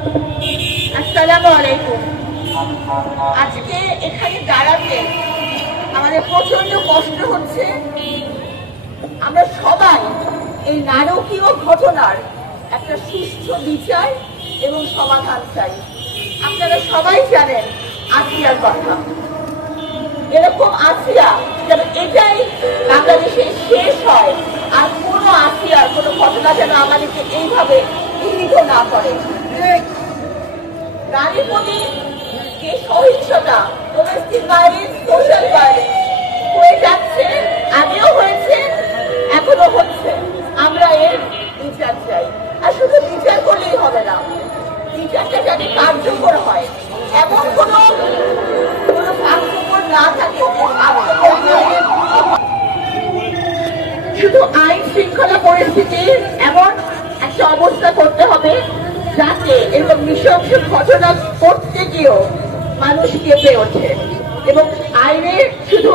আসসালামু আলাইকুম। আজকে এখানে দাঁড়াতে আমাদের প্রচন্ড কষ্ট হচ্ছে। আমরা সবাই এই নারকীয় ঘটনার একটা সুষ্ঠু বিচার এবং সমাধান চাই। আপনারা সবাই জানেন আসিয়ার কথা। এরকম আসিয়া যেন এটাই বাংলাদেশে শেষ হয়, আর কোনো আসিয়ার কোনো ঘটনা যেন আমাদেরকে এইভাবে পীড়িত না করে। নারীর প্রতি যে সহিংসতা, ডোমেস্টিক ভায়োলেন্স, সোশ্যাল ভায়োলেন্স হয়ে যাচ্ছে, আগেও হয়েছে, এখনো হচ্ছে। আমরা এর বিচার চাই। আর শুধু বিচার করলেই হবে না, বিচারটা যাতে কার্যকর হয়, এমন কোনো ফাঁকফোকর না থাকে। শুধু আইন শৃঙ্খলা পরিস্থিতির এমন একটা অবস্থা করতে হবে যাতে এরকম নৃশংস ঘটনা করতে গিয়েও মানুষ কেঁপে ওঠে, এবং আইনের শুধু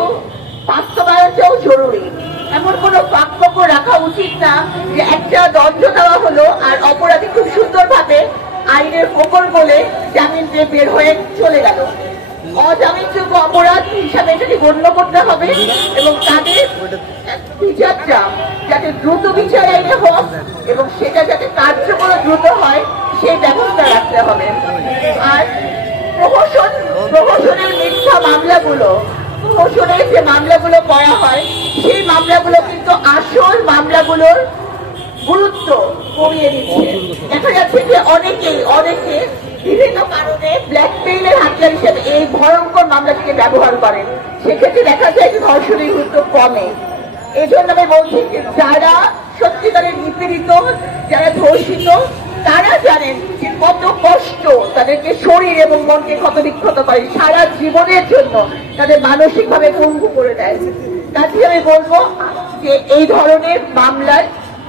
বাস্তবায়নটাও জরুরি। এমন কোনো পার্থক্য রাখা উচিত না যে একটা দণ্ড দেওয়া হলো আর অপরাধী খুব সুন্দরভাবে আইনের ফোকর বলে জামিন দিয়ে বের হয়ে চলে গেল। অজামিনযোগ্য অপরাধ হিসাবে এটাকে গণ্য করতে হবে, এবং তাদের বিচারটা যাতে দ্রুত বিচার আইনে হোক এবং সেটা যাতে কার্যকর দ্রুত হয় সেই ব্যবস্থা রাখতে হবে। আর প্রহসনের মিথ্যা মামলাগুলো, প্রহসনের যে মামলাগুলো করা হয় সেই মামলাগুলো কিন্তু আসল মামলাগুলোর গুরুত্ব কমিয়ে দিচ্ছে। দেখা যাচ্ছে যে অনেকে বিভিন্ন কারণে ব্ল্যাকমেইলের হাতিয়ার হিসেবে এই ভয়ঙ্কর মামলাটিকে ব্যবহার করেন। সেক্ষেত্রে দেখা যায় যে ধর্ষণের গুরুত্ব কমে। এই জন্য আমি বলছি যে যারা সত্যিকারের নিপীড়িত, যারা ধর্ষিত, তারা জানেন যে কত কষ্ট তাদেরকে শরীর এবং মনকে ক্ষত বিক্ষত করে, সারা জীবনের জন্য তাদের মানসিকভাবে পঙ্গু করে দেয়। কাজে আমি বলবো যে এই ধরনের মামলার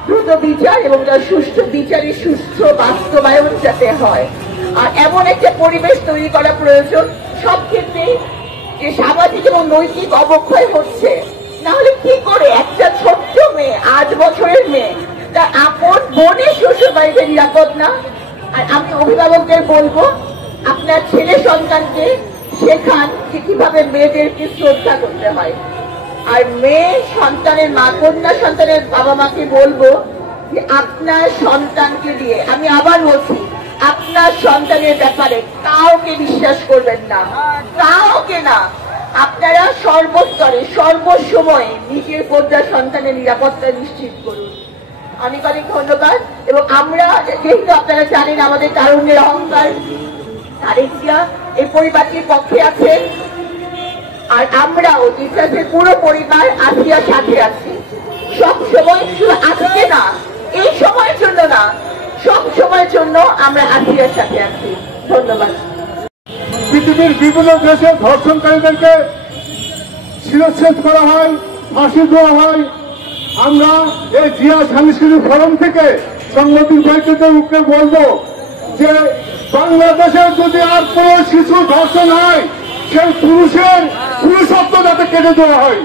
দ্রুত বিচার এবং তার সুষ্ঠু বিচারের সুষ্ঠু বাস্তবায়ন যাতে হয়। আর এমন একটা পরিবেশ তৈরি করা প্রয়োজন সব ক্ষেত্রে যে সামাজিক এবং নৈতিক অবক্ষয় হচ্ছে। না হলে কি করে একটা ছোট্ট মেয়ে, 8 বছরের মেয়ে, তার আপন বোনের শ্বশুর বাড়িতে নিরাপদ না? আর আমি অভিভাবকদের বলবো, আপনার ছেলে সন্তানকে শেখান যে কিভাবে মেয়েদেরকে শ্রদ্ধা করতে হয়। আর মেয়ে সন্তানের মা, কন্যা সন্তানের বাবা মাকে বলবো যে আপনার সন্তানকে দিয়ে, আমি আবার বলছি, আপনার সন্তানের ব্যাপারে কাউকে বিশ্বাস করবেন না, কাউকে না। আপনারা সর্বস্তরে সর্বসময়ে নিজের কন্যা সন্তানের নিরাপত্তা নিশ্চিত করুন। অনেক অনেক ধন্যবাদ। এবং আমরা যেহেতু আপনারা জানেন আমাদের তারুণ্যের অহংকার তারেক জিয়া এই পরিবারটির পক্ষে আছেন, আর আমরাও ইসলামের পুরো পরিবার আসিয়ার সাথে আছি সব সময়। শুধু আজকে না, এই সময়ের জন্য না, সব সময়ের জন্য আমরা আসিয়ার সাথে আছি। ধন্যবাদ। পৃথিবীর বিভিন্ন দেশে ধর্ষণকারীদেরকে শিরচ্ছেদ করা হয়, ফাঁসি দেওয়া হয়। আমরা এই জিয়া সাংস্কৃতিক ফোরাম থেকে সাংবাদিক ভাইদের মুখে বলবো যে বাংলাদেশে যদি আর কোন শিশু ধর্ষণ হয়, সেই পুরুষত্ব যাতে কেটে দেওয়া হয়।